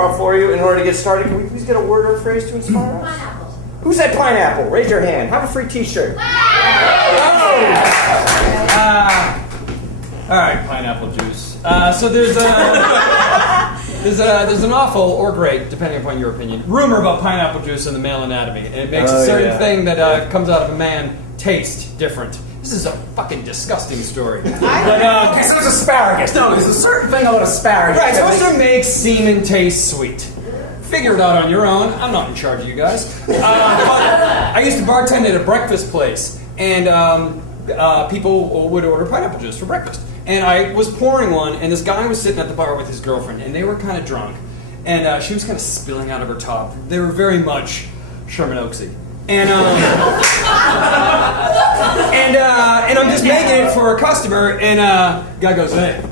pour out for you. In order to get started, can we please get a word or phrase to inspire us? Pineapple. Who said pineapple? Raise your hand. Have a free T-shirt. All right, pineapple juice. So there's an awful or great, depending upon your opinion, rumor about pineapple juice in the male anatomy, and it makes a certain thing that comes out of a man taste different. This is a fucking disgusting story. Okay, so there's asparagus. No, there's a certain thing about asparagus. Right, it's supposed to make semen taste sweet. Figure it out on your own. I'm not in charge of you guys. But I used to bartend at a breakfast place, and people would order pineapple juice for breakfast. And I was pouring one, and this guy was sitting at the bar with his girlfriend, and they were kind of drunk, and she was kind of spilling out of her top. They were very much Sherman Oaksy. And I'm just making it for a customer, and guy goes, "Hey,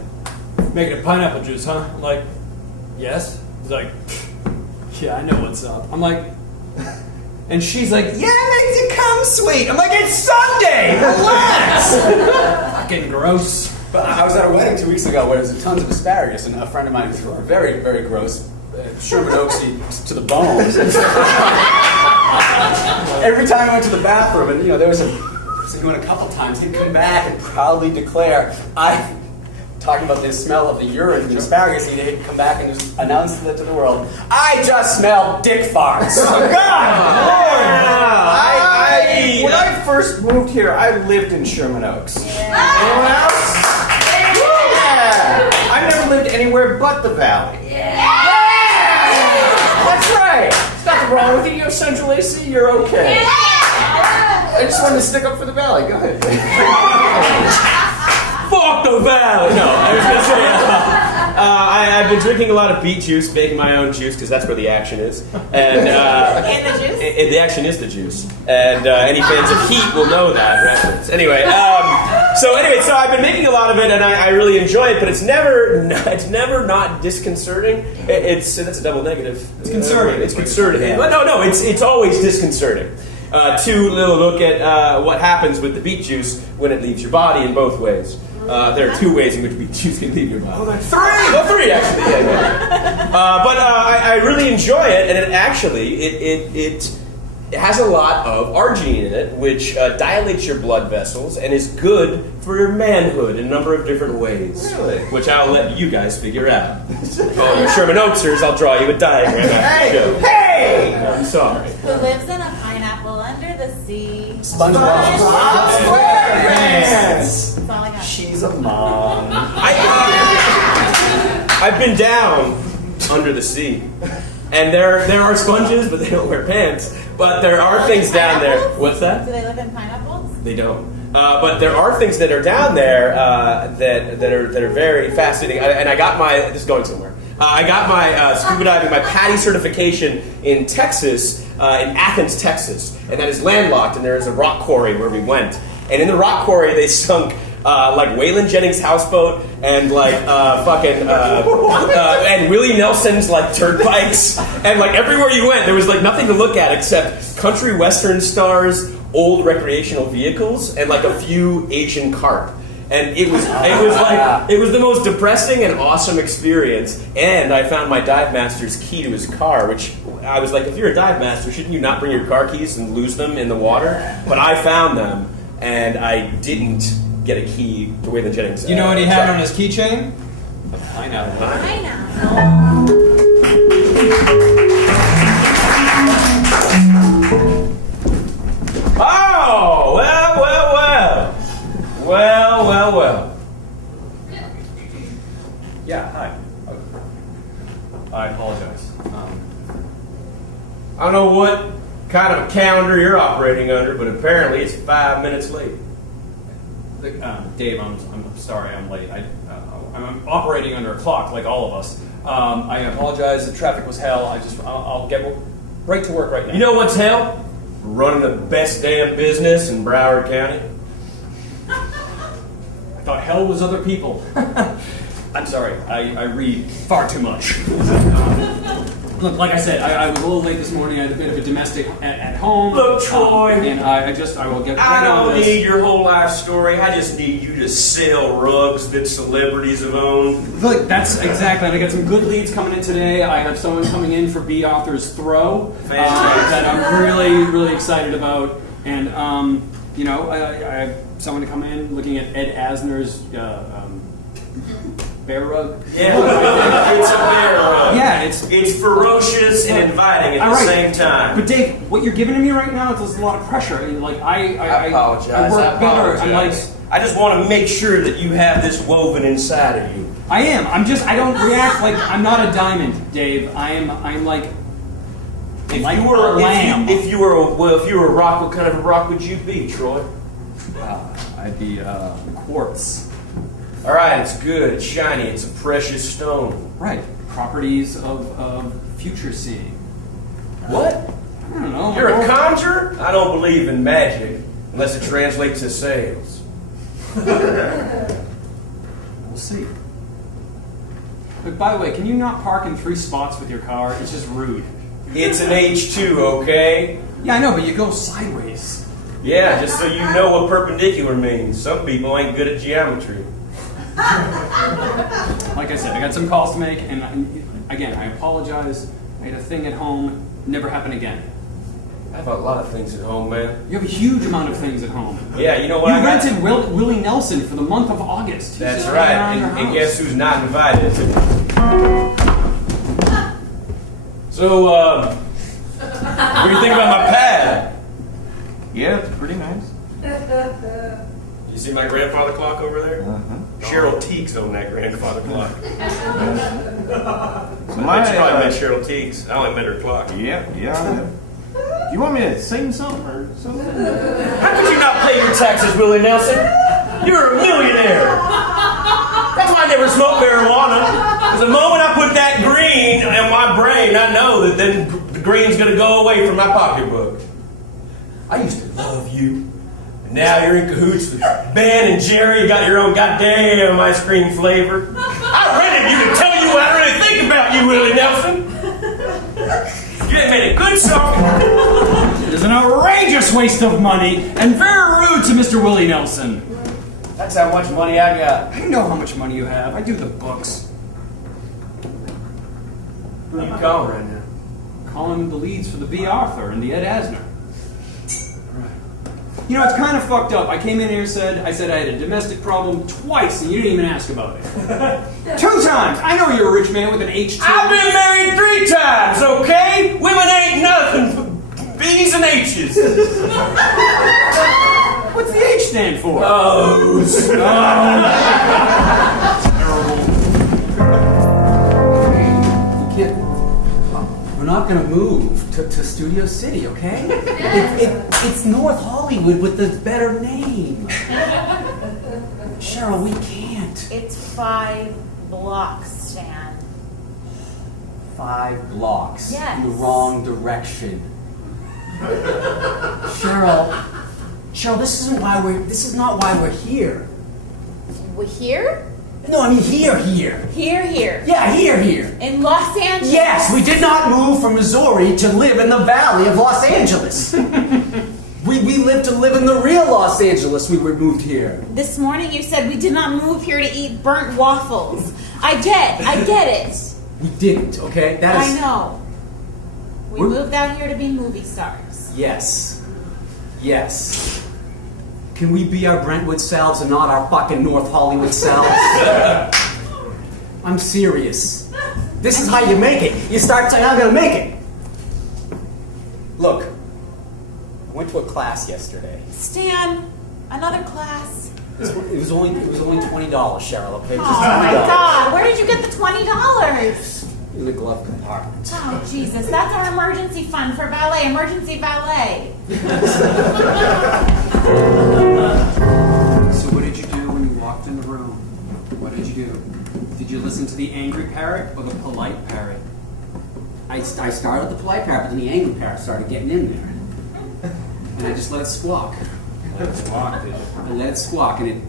making a pineapple juice, huh?" I'm like, "Yes." He's like, "Yeah, I know what's up." I'm like, and she's like, "Yeah, it makes it come sweet." I'm like, "It's Sunday, relax." Fucking gross. But I was at a wedding 2 weeks ago where there was tons of asparagus, and a friend of mine was very, very gross. Sherman Oaksy to the bone. Every time I went to the bathroom, and there was he went a couple times, he'd come back and proudly declare, talking about the smell of the urine from the asparagus, he'd come back and just announce it to the world, "I just smell dick farts." Oh, God! When I first moved here, I lived in Sherman Oaks. Anyone else? Yeah! I've never lived anywhere but the Valley. That's right! There's nothing wrong with you. You have Central AC, you're okay. I just wanted to stick up for the Valley. Go ahead. Fuck the Valley! No, I was going to say, I've been drinking a lot of beet juice, making my own juice, because that's where the action is. And And the juice? the action is the juice. And any fans of Heat will know that reference. Anyway, so I've been making a lot of it, and I really enjoy it, but it's never not disconcerting. That's a double negative. It's concerning. It's concerning. But no, it's always disconcerting. To look at what happens with the beet juice when it leaves your body in both ways. There are two ways in which beet juice can leave your body. Three actually. Yeah. But I really enjoy it, and it has a lot of arginine in it, which dilates your blood vessels and is good for your manhood in a number of different ways. Really? Which I'll let you guys figure out. Oh, you Sherman Oaksers, I'll draw you a diagram after the show. Hey! I'm sorry. Who lives in a pineapple under the sea? SpongeBob. SquarePants! That's all I got. She's a mom. I've been down under the sea, and there are sponges, but they don't wear pants. But there are things down there. What's that? Do they live in pineapples? They don't. But there are things that are down there that are very fascinating. And I got this is going somewhere. I got my scuba diving, my PADI certification in Texas, in Athens, Texas, and that is landlocked. And there is a rock quarry where we went. And in the rock quarry, they sunk like Waylon Jennings' houseboat and like and Willie Nelson's like turnpikes, and like everywhere you went, there was like nothing to look at except country western stars, old recreational vehicles, and like a few Asian carp. And it was the most depressing and awesome experience. And I found my dive master's key to his car, which I was like, if you're a dive master, shouldn't you not bring your car keys and lose them in the water? But I found them, and I didn't get a key to Waylon Jennings. You know what he had on his keychain? A pineapple. Pineapple. Oh, well. Yeah, hi. I apologize. I don't know what kind of a calendar you're operating under, but apparently it's 5 minutes late. Dave, I'm sorry I'm late. I'm operating under a clock like all of us. I apologize. The traffic was hell. I'll get right to work right now. You know what's hell? Running the best damn business in Broward County. I thought hell was other people. I'm sorry. I read far too much. Look, like I said, I was a little late this morning. I had a bit of a domestic at home. Look, Troy. And I will get I right on don't this. need your whole life story. I just need you to sell rugs that celebrities have owned. Look, that's exactly. And I got some good leads coming in today. I have someone coming in for B Author's Throw that I'm really, really excited about. And you know, I have someone to come in looking at Ed Asner's bear rug. Yeah, it's a bear rug. Yeah, it's ferocious and inviting at the same time. But Dave, what you're giving to me right now is a lot of pressure. I mean, like I apologize. I work better. I'm like, I just want to make sure that you have this woven inside of you. I am. I don't react like I'm not a diamond, Dave. I'm like. If like you were a lamb. if you were a rock, what kind of a rock would you be, Troy? I'd be quartz. All right, it's good. It's shiny. It's a precious stone. Right. Properties of future seeing. What? I don't know. You're a conjurer? I don't believe in magic unless it translates to sales. We'll see. But by the way, can you not park in 3 spots with your car? It's just rude. It's an H2, okay? Yeah, I know, but you go sideways. Yeah, just so you know what perpendicular means. Some people ain't good at geometry. Like I said, I got some calls to make, and again, I apologize. I had a thing at home. Never happen again. I have a lot of things at home, man. You have a huge amount of things at home. Yeah, you know what? You rented Willie Nelson for the month of August. That's right. And guess who's not invited? So, what do you think about my pad? Yeah, it's pretty nice. You see my grandfather clock over there? Cheryl Teagues owned that grandfather clock. That's probably met Cheryl Teagues. I only met her clock. Yeah. You want me to sing something or something? How could you not pay your taxes, Willie Nelson? You're a millionaire. That's why I never smoked marijuana. Because the moment I put that green in my brain, I know that then the green's going to go away from my pocketbook. I used to love you. And now you're in cahoots with Ben and Jerry. You got your own goddamn ice cream flavor. I rented you to tell you what I really think about you, Willie Nelson. You ain't made a good song. It is an outrageous waste of money and very rude to Mr. Willie Nelson. That's how much money I got. I know how much money you have. I do the books. Who are you calling right now? Calling the leads for the B. Arthur and the Ed Asner. You know, it's kind of fucked up. I came in here and said I had a domestic problem twice, and you didn't even ask about it. 2 times! I know you're a rich man with an H2. I've been married 3 times, okay? Women ain't nothing but B's and H's. What's the H stand for? O's. We're not going to move to Studio City, okay? It's North Hollywood with the better name. Cheryl, we can't. It's 5 blocks, Stan. 5 blocks Yes. in the wrong direction. Cheryl, this is not why we're here. We here? No, I mean here. Here. Yeah, here. In Los Angeles. Yes, we did not move from Missouri to live in the valley of Los Angeles. we live to live in the real Los Angeles. We were moved here. This morning you said we did not move here to eat burnt waffles. I get it. We didn't, okay? That is. I know. We moved out here to be movie stars. Yes. Can we be our Brentwood selves and not our fucking North Hollywood selves? I'm serious. This is how you make it. You start saying, I'm gonna make it. Look, I went to a class yesterday. Stan, another class. It was only $20, Cheryl, okay? Oh Just my $20. God, where did you get the $20? In the glove compartment. Oh, Jesus, that's our emergency fund for valet, emergency valet. So what did you do when you walked in the room? What did you do? Did you listen to the angry parrot or the polite parrot? I started with the polite parrot, but then the angry parrot started getting in there. And I just let it squawk. Let it squawk, did you? I let it squawk, and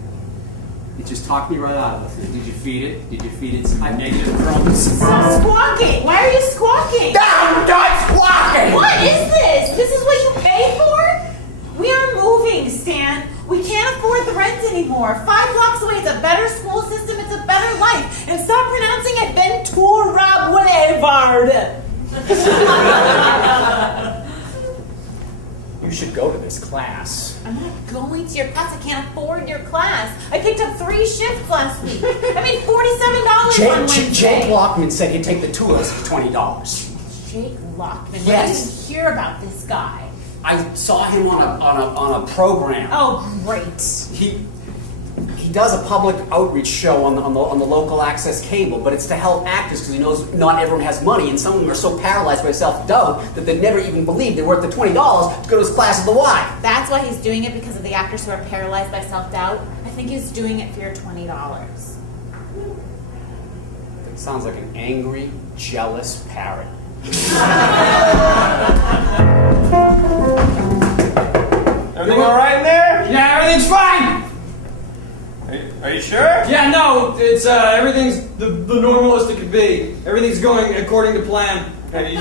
It just talked me right out of it. Did you feed it? Did you feed it some negative crumbs? Stop squawking! Why are you squawking? I'm not squawking! What is this? This is what you pay for? We are moving, Stan. We can't afford the rent anymore. 5 blocks away, it's a better school system, it's a better life. And stop pronouncing it Ventura Boulevard. You should go to this class. I'm not going to your class. I can't afford your class. I picked up 3 shifts last week. I made $47 on Wednesday. Jake Lockman said he'd take the 2 of us for $20. Jake Lockman? Yes. I didn't hear about this guy. I saw him on a program. Oh, great. He does a public outreach show on the local access cable, but it's to help actors because he knows not everyone has money, and some of them are so paralyzed by self-doubt that they never even believe they're worth the $20 to go to his class at the Y. That's why he's doing it, because of the actors who are paralyzed by self-doubt? I think he's doing it for your $20. It sounds like an angry, jealous parrot. Everything all right in there? Yeah, everything's fine. Are you sure? Yeah, no, it's everything's the normalist it could be. Everything's going according to plan. Okay,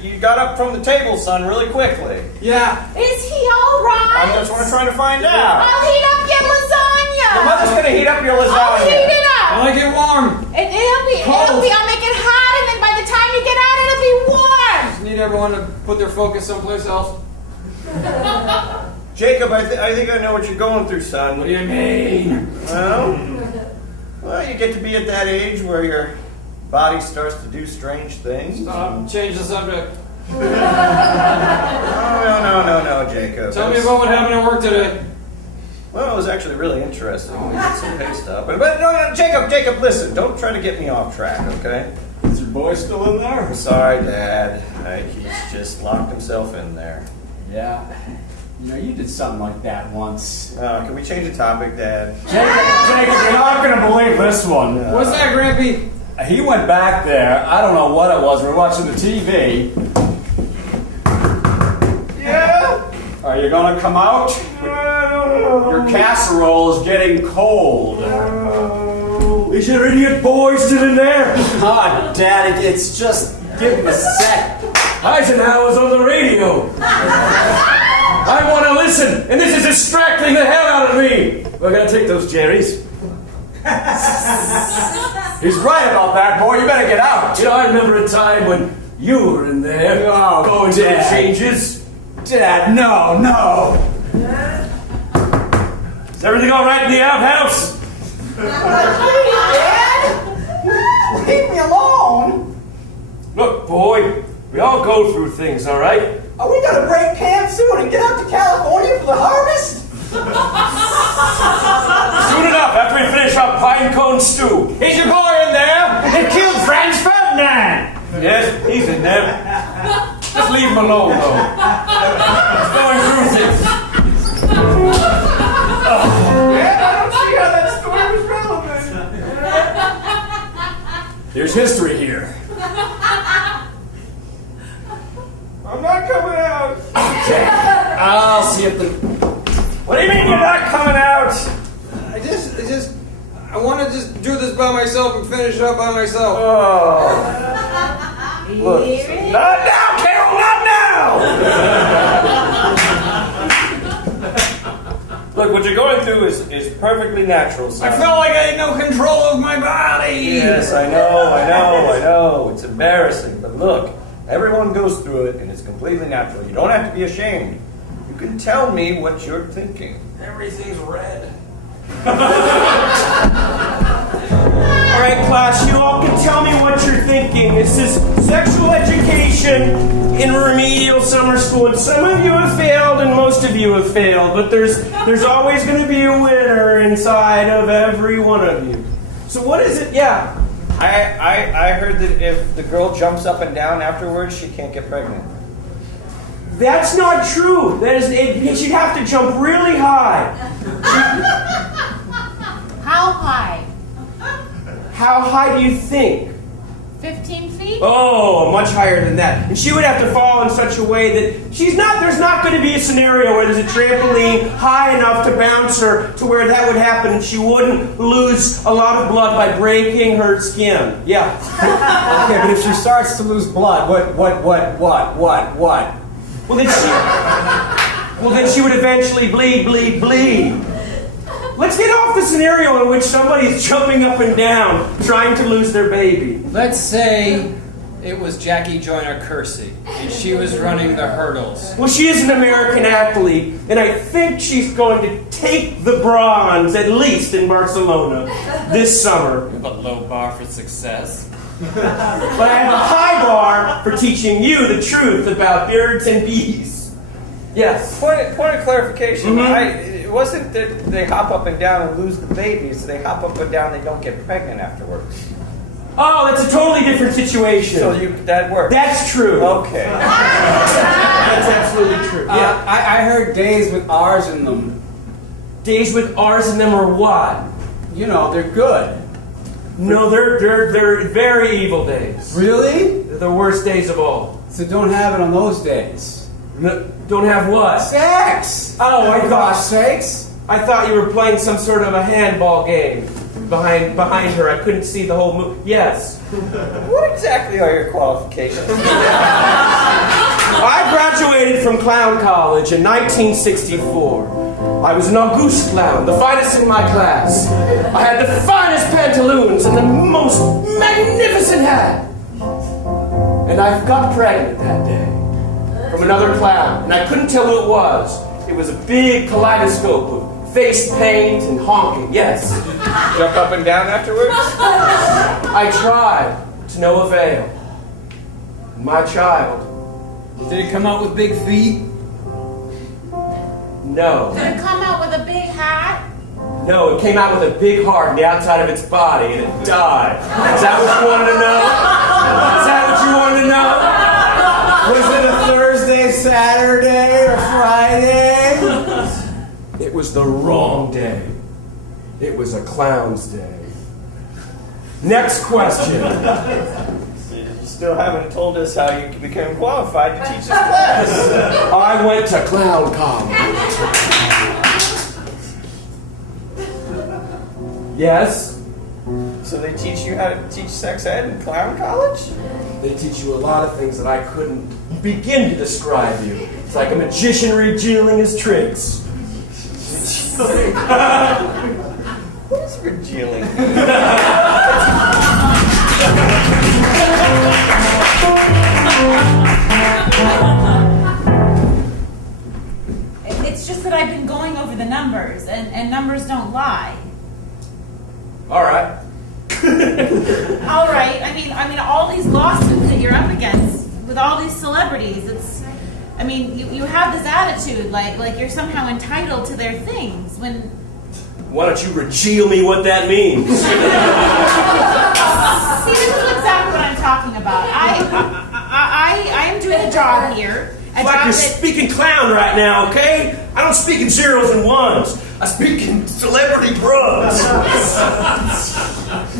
you got up from the table, son, really quickly. Yeah. Is he all right? I'm just trying to find out. I'll heat up your lasagna. Your mother's gonna heat up your I'll lasagna. heat it I up. like it warm. It'll be, I'll make it hot, and then by the time you get out, it'll be warm. Just need everyone to put their focus someplace else. Jacob, I think I know what you're going through, son. What do you mean? Well, you get to be at that age where your body starts to do strange things. Change the subject. No, Jacob. Tell me about what happened at work today. Well, it was actually really interesting. We did some pay stuff. But no, Jacob, listen. Don't try to get me off track, okay? Is your boy still in there? I'm sorry, Dad. He's just locked himself in there. Yeah. You know, you did something like that once. Can we change the topic, Dad? Jacob, you're not going to believe this one. What's that, Grampy? He went back there. I don't know what it was. We were watching the TV. Yeah? Are you going to come out? Your casserole is getting cold. Is your idiot boy still in there? God, Dad, it's just... Give him a sec. Eisenhower's on the radio. I want to listen, and this is distracting the hell out of me. We're going to take those Jerry's. He's right about that, boy. You better get out. You know, I remember a time when you were in there going through the changes. Dad, no. Is everything all right in the outhouse? Dad! Leave me alone! Look, boy, we all go through things, all right? Are we gonna break camp soon and get out to California for the harvest? Soon enough, after we finish our pine cone stew. Is your boy in there? It killed Franz Ferdinand. Yes, he's in there. Just leave him alone, though. He's going through things. Yeah, I don't see how that story was relevant. There's history here. I'm not coming out. Okay. I'll see if the... What do you mean you're not coming out? I want to just do this by myself and finish it up by myself. Oh. Look, not now, Carol, not now! Look, what you're going through is perfectly natural, son. I felt like I had no control of my body. Yes, I know. It's embarrassing, but look, everyone goes through it, and it's completely natural. You don't have to be ashamed. You can tell me what you're thinking. Everything's red. All right, class, you all can tell me what you're thinking. This is sexual education in remedial summer school. And some of you have failed and most of you have failed, but there's always going to be a winner inside of every one of you. So what is it? Yeah. I heard that if the girl jumps up and down afterwards, she can't get pregnant. That's not true. That is because you'd have to jump really high. How high? How high do you think? 15 feet? Oh, much higher than that. And she would have to fall in such a way that there's not going to be a scenario where there's a trampoline high enough to bounce her to where that would happen and she wouldn't lose a lot of blood by breaking her skin. Yeah. Okay, but if she starts to lose blood, what? Well, then she would eventually bleed. Let's get off the scenario in which somebody is jumping up and down trying to lose their baby. Let's say it was Jackie Joyner-Kersee, and she was running the hurdles. Well, she is an American athlete, and I think she's going to take the bronze, at least in Barcelona, this summer. But low bar for success. But I have a high bar for teaching you the truth about birds and bees. Yes. Point of clarification. Mhm. It wasn't that they hop up and down and lose the babies. They hop up and down, they don't get pregnant afterwards. Oh, that's a totally different situation. So that works. That's true. Okay. That's absolutely true. Yeah. I heard days with R's in them. Days with R's in them are what? You know, they're good. No, they're very evil days. Really? They're the worst days of all. So don't have it on those days. No, don't have what? Sex! Oh, For gosh sakes! I thought you were playing some sort of a handball game behind her. I couldn't see the whole move. Yes. What exactly are your qualifications? I graduated from clown college in 1964. I was an Auguste clown, the finest in my class. I had the finest pantaloons and the most magnificent hat. And I got pregnant that day from another clown, and I couldn't tell who it was. It was a big kaleidoscope of face paint and honking, yes. Jump up and down afterwards? I tried, to no avail. My child, Did it come out with big feet? no. Did it come out with a big hat? No, it came out with a big heart on the outside of its body, and it died. Is that what you wanted to know? Is that what you wanted to know? Was it a Thursday, Saturday, or Friday? It was the wrong day. It was a clown's day. Next question. You still haven't told us how you became qualified to teach this class. I went to clown college. Yes, So they teach you how to teach sex ed in clown college? they teach you a lot of things that I couldn't begin to describe you. It's like a magician revealing his tricks. What is regealing? It's just that I've been going over the numbers, and numbers don't lie. All right. All right. I mean, all these lawsuits that you're up against with all these celebrities. You have this attitude like you're somehow entitled to their things when. Why don't you regale me what that means? See, this is exactly what I'm talking about. I am doing a job here. It's like you're speaking clown right now, okay? I don't speak in zeros and ones. I speak in celebrity bros.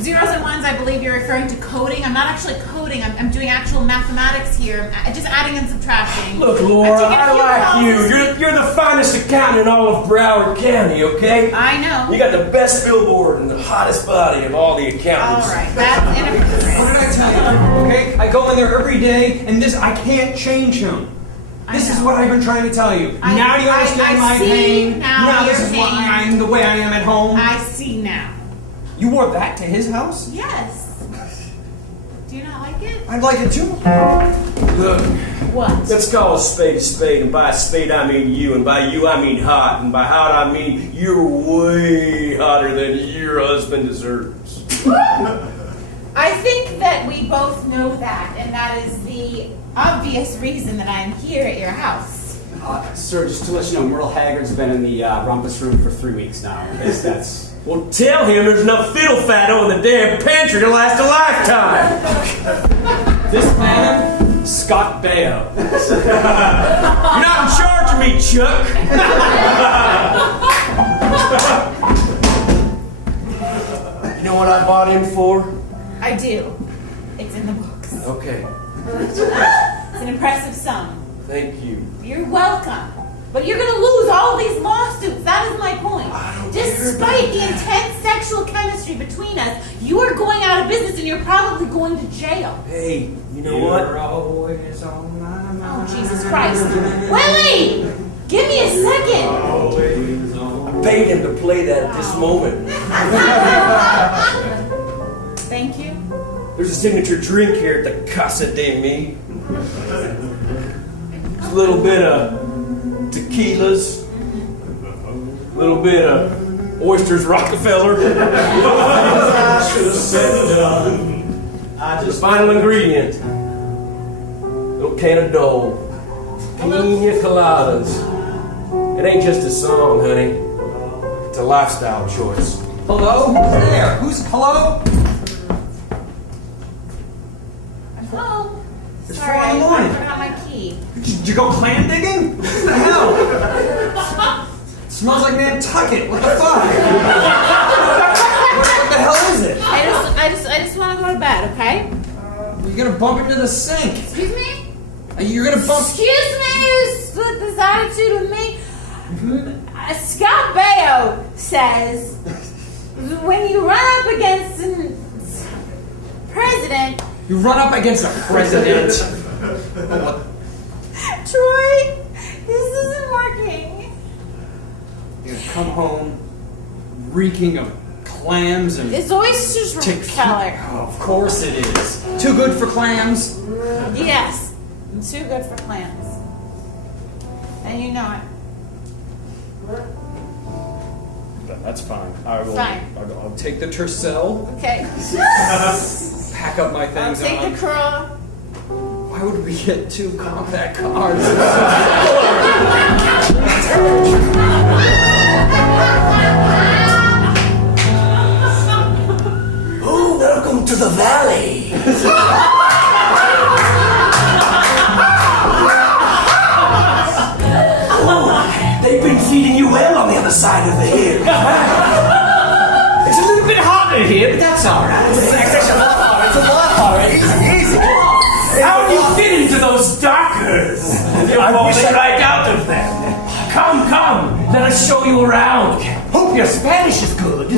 Zeros and ones, I believe you're referring to coding. I'm not actually coding. I'm doing actual mathematics here. I'm just adding and subtracting. Look, Laura, I like you. You're the finest accountant in all of Broward County, okay? I know. You got the best billboard and the hottest body of all the accountants. All right, that's inappropriate. What did I tell you? Okay, I go in there every day, and I can't change him. This is what I've been trying to tell you. Now do you understand my see pain? now This your is why pain. I'm the way I am at home. I see now. You wore that to his house? Yes. Do you not like it? I'd like it too. Look, What? let's call a spade, and by a spade I mean you, and by you I mean hot, and by hot I mean you're way hotter than your husband deserves. I think that we both know that, and that is the obvious reason that I'm here at your house. Sir, just to let you know, Merle Haggard's been in the rumpus room for 3 weeks now. That's Well, tell him there's enough fiddle faddle in the damn pantry to last a lifetime. This man, Scott Baio. You're not in charge of me, Chuck. You know what I bought him for? I do. It's in the But you're going to lose all these lawsuits. That is my point. Despite the intense sexual chemistry between us, you are going out of business and you're probably going to jail. Hey, you know what? Always on my mind. Oh, Jesus Christ. Willie! Give me a second. I paid him to play that at this moment. Thank you. There's a signature drink here at the Casa de Mi. There's a little bit of tequilas, a little bit of oysters Rockefeller. The final ingredient, little can of dough, pina coladas. It ain't just a song, honey. It's a lifestyle choice. Hello? Who's there? Hello? Hello. It's Sorry, 4 in the I morning. forgot my key. Did you go clam digging? What the hell? It smells like Nantucket. What the fuck? What the hell is it? I just want to go to bed, okay? You're gonna bump into the sink. Excuse me? You're gonna bump. Excuse me, you split this attitude with me. Scott Baio says when you run up against a president, You run up against a president. Troy, this isn't working. You're gonna come home reeking of clams and. It's oysters, Rachael. Oh, of course it is. Too good for clams. Yes, I'm too good for clams. And you know it. That's fine. I will. Fine. I'll take the tercel. Okay. Pack up my I'll things. take the curl. Why would we get 2 compact cars? Oh, welcome to the valley. They've been feeding you well on the other side of the hill. It's a little bit hotter here, but that's all right. It's a lot harder. Easy. How do you fit into those dockers? I wish right out of them. Come, let us show you around. Hope your Spanish is good.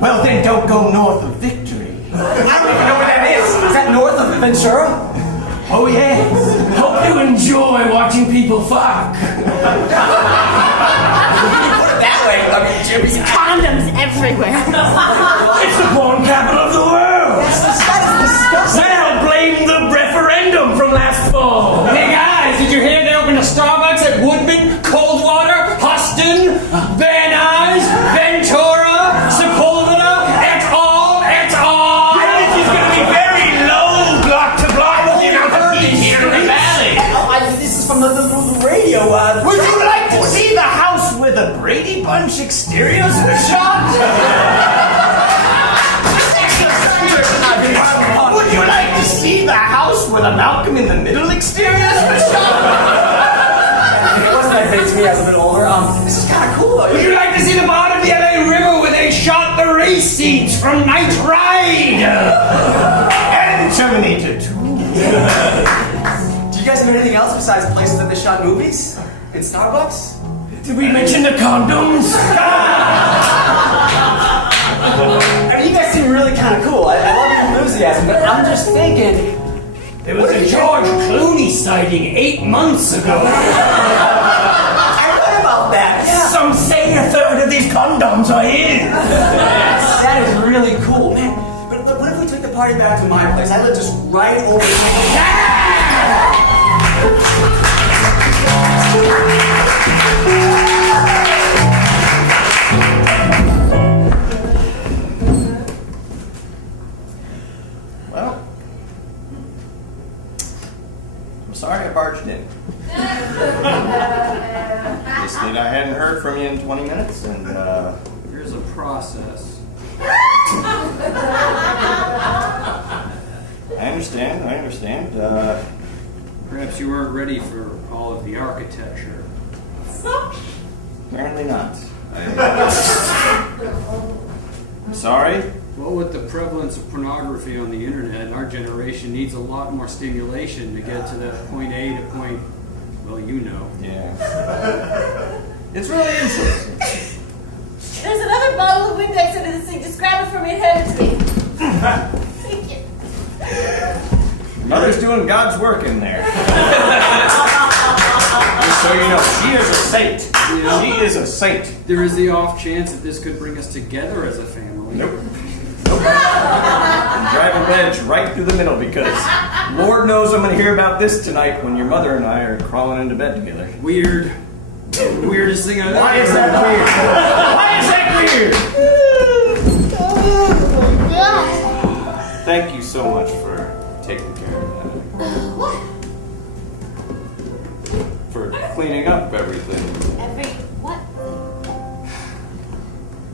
Well, then don't go north of Victory. I don't even know where that is. Is that north of Ventura? Oh, yes. Hope you enjoy watching people fuck. Put it that way. I mean, Jimmy's Condoms everywhere. It's the porn capital of the world. That is disgusting. Well, blame the referendum from last fall. Hey guys, did you hear they opened a Starbucks at Woodman, Coldwater, Huston, Van Nuys, Ventura, Sepulveda, et al. It's going to be very low block to block with the amount of heat here in the valley. This is from the radio. Would you like to see the house where the Brady Bunch exteriors were shot? Would you like to see the house where the Malcolm in the Middle exteriors were shot? It wasn't that big to me. I was a bit older. This is kind of cool though. Would you like to see the bottom of the LA River where they shot the race scenes from Night Ride? And Terminator 2. Do you guys know anything else besides places that they shot movies? In Starbucks? Did we mention the condoms? I mean, you guys seem really kind of cool. I love your enthusiasm, but I'm just thinking. There was a George Clooney sighting 8 months ago. I heard about that. Yeah. Some say a third of these condoms are his. That is really cool, man. But what if we took the party back to my place? I live just right over there. Well, I'm sorry I barged in. Just that I hadn't heard from you in 20 minutes, and Here's a process. I understand. Perhaps you weren't ready for all of the architecture. Apparently not. I'm sorry. Well, with the prevalence of pornography on the internet, our generation needs a lot more stimulation to get to that point A to point, well, you know. Yeah. It's really interesting. There's another bottle of Windex under this thing. Just grab it for me and hand it to me. Thank you. Mother's doing God's work in there. Just so you know, she is a saint. She is a saint. There is the off chance that this could bring us together as a family. Nope. I'm driving wedge right through the middle because Lord knows I'm going to hear about this tonight when your mother and I are crawling into bed together. Weird. Weirdest thing I've ever Why is that weird? Why is that weird? Thank you so much for taking care of that. What? For cleaning up everything. What?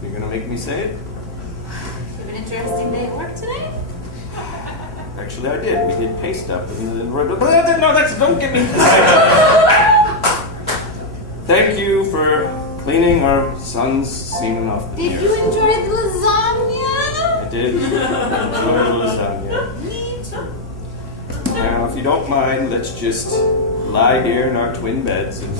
You're going to make me say it? You have an interesting day at work today? Actually, I did. We did pay stuff. No, don't get me. Thank you for cleaning our son's semen off the Did mirror. you enjoy the lasagna? I did. Enjoy the lasagna. Me too. Now, if you don't mind, let's just lie here in our twin beds and...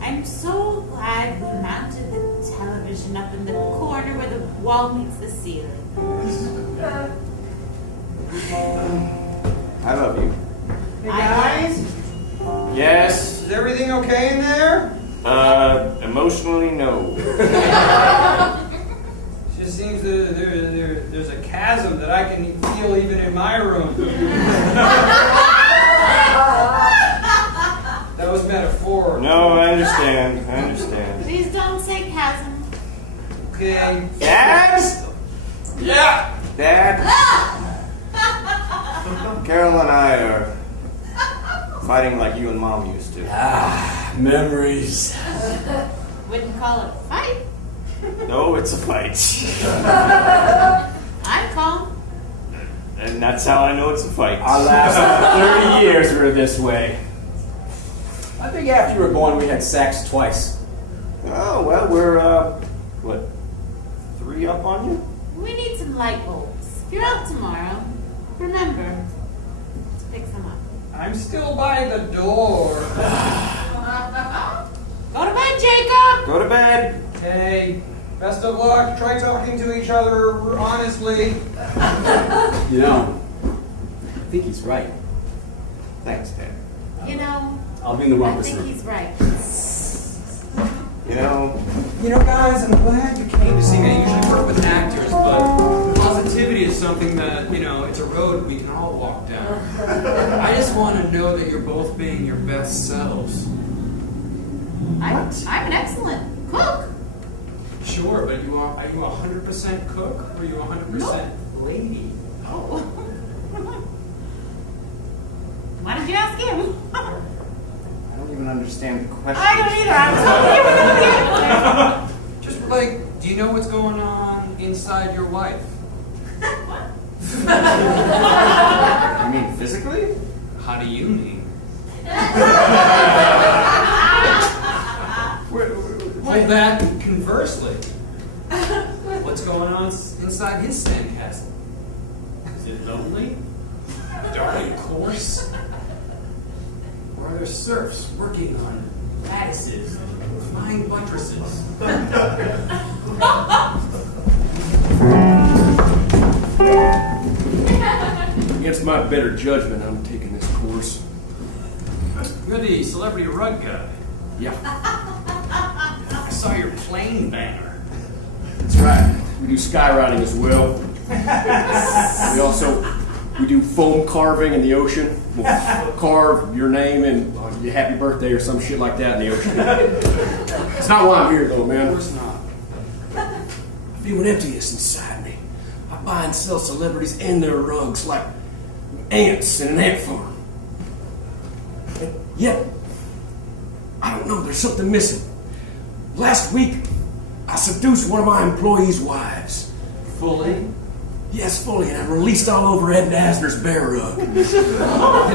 I'm so glad we mounted the television up in the corner where the wall meets the ceiling. I love you. Hey guys, Yes. is everything okay in there? Emotionally, no. Just seems that there's a chasm that I can feel even in my room. That was metaphor. No, I understand. I understand. Please don't say chasm. Okay. Dad? Yeah. Dad? Carol and I are fighting like you and Mom used to. Memories. Wouldn't call it a fight. No, it's a fight. I'm calm. And that's how I know it's a fight. Our last 30 years were this way. I think after you were born, we had sex twice. Oh, well, we're, what, 3 up on you? We need some light bulbs. If you're out tomorrow, remember to pick some up. I'm still by the door. Go to bed, Jacob! Go to bed. Hey, best of luck. Try talking to each other honestly. You know, I think he's right. Thanks, Dad. You know, I'll be in the I rumpus think room. he's right. You know, Guys, I'm glad you came to see me. I usually work with actors, but positivity is something that, it's a road we can all walk down. I just want to know that you're both being your best selves. I'm an excellent cook. Sure, but are you 100% cook or are you 100% lady? Oh. Why did you ask him? I don't even understand the question. I don't either. I'm so Just do you know what's going on inside your wife? What? You mean physically? How do you mean? Well, that conversely. What's going on inside his sandcastle? Is it lonely? Dark and coarse? Or are there serfs working on lattices and flying buttresses? Against my better judgment, I'm taking this course. You're the celebrity rug guy. Yeah, I saw your plane banner. that's right. We do skywriting as well. We do foam carving in the ocean. We'll carve your name and your happy birthday or some shit like that in the ocean. It's not why I'm here though, Of man. course not. I feel an emptiness inside me. I buy and sell celebrities and their rugs like ants in an ant farm. And yet, I don't know, there's something missing. Last week, I seduced one of my employees' wives. Fully? Yes, fully, and I released all over Ed Asner's bear rug. And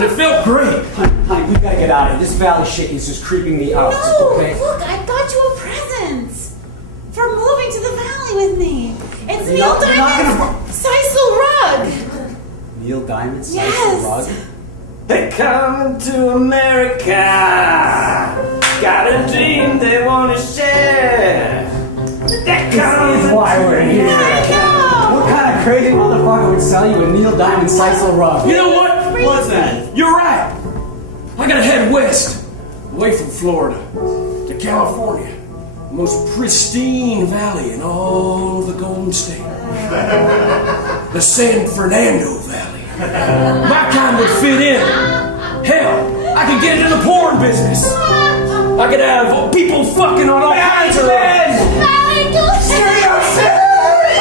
it felt great. Honey, we gotta get out of here. This valley shit is just creeping me out. No, Okay? look, I got you a present for moving to the valley with me. It's You're Neil not gonna- Diamond's sisal rug. Neil Diamond, Yes. rug. They're coming to America. Got a dream they want to share. They're coming. This is why we're here. What kind of crazy motherfucker would sell you a Neil Diamond sisal rug? You know what? What's that? You're right. I gotta head west, away from Florida, to California. The most pristine valley in all of the Golden State. The San Fernando Valley. My kind would fit in. Hell, I could get into the porn business. I could have people fucking on all kinds of beds. I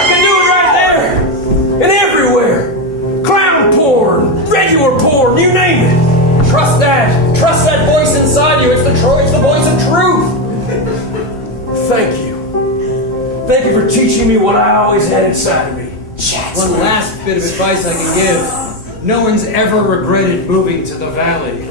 can do it right there. And everywhere. Clown porn, regular porn, you name it. Trust that voice inside you. It's the voice of truth. Thank you. Thank you for teaching me what I always had inside of me. One last bit of advice I can give. No one's ever regretted moving to the valley.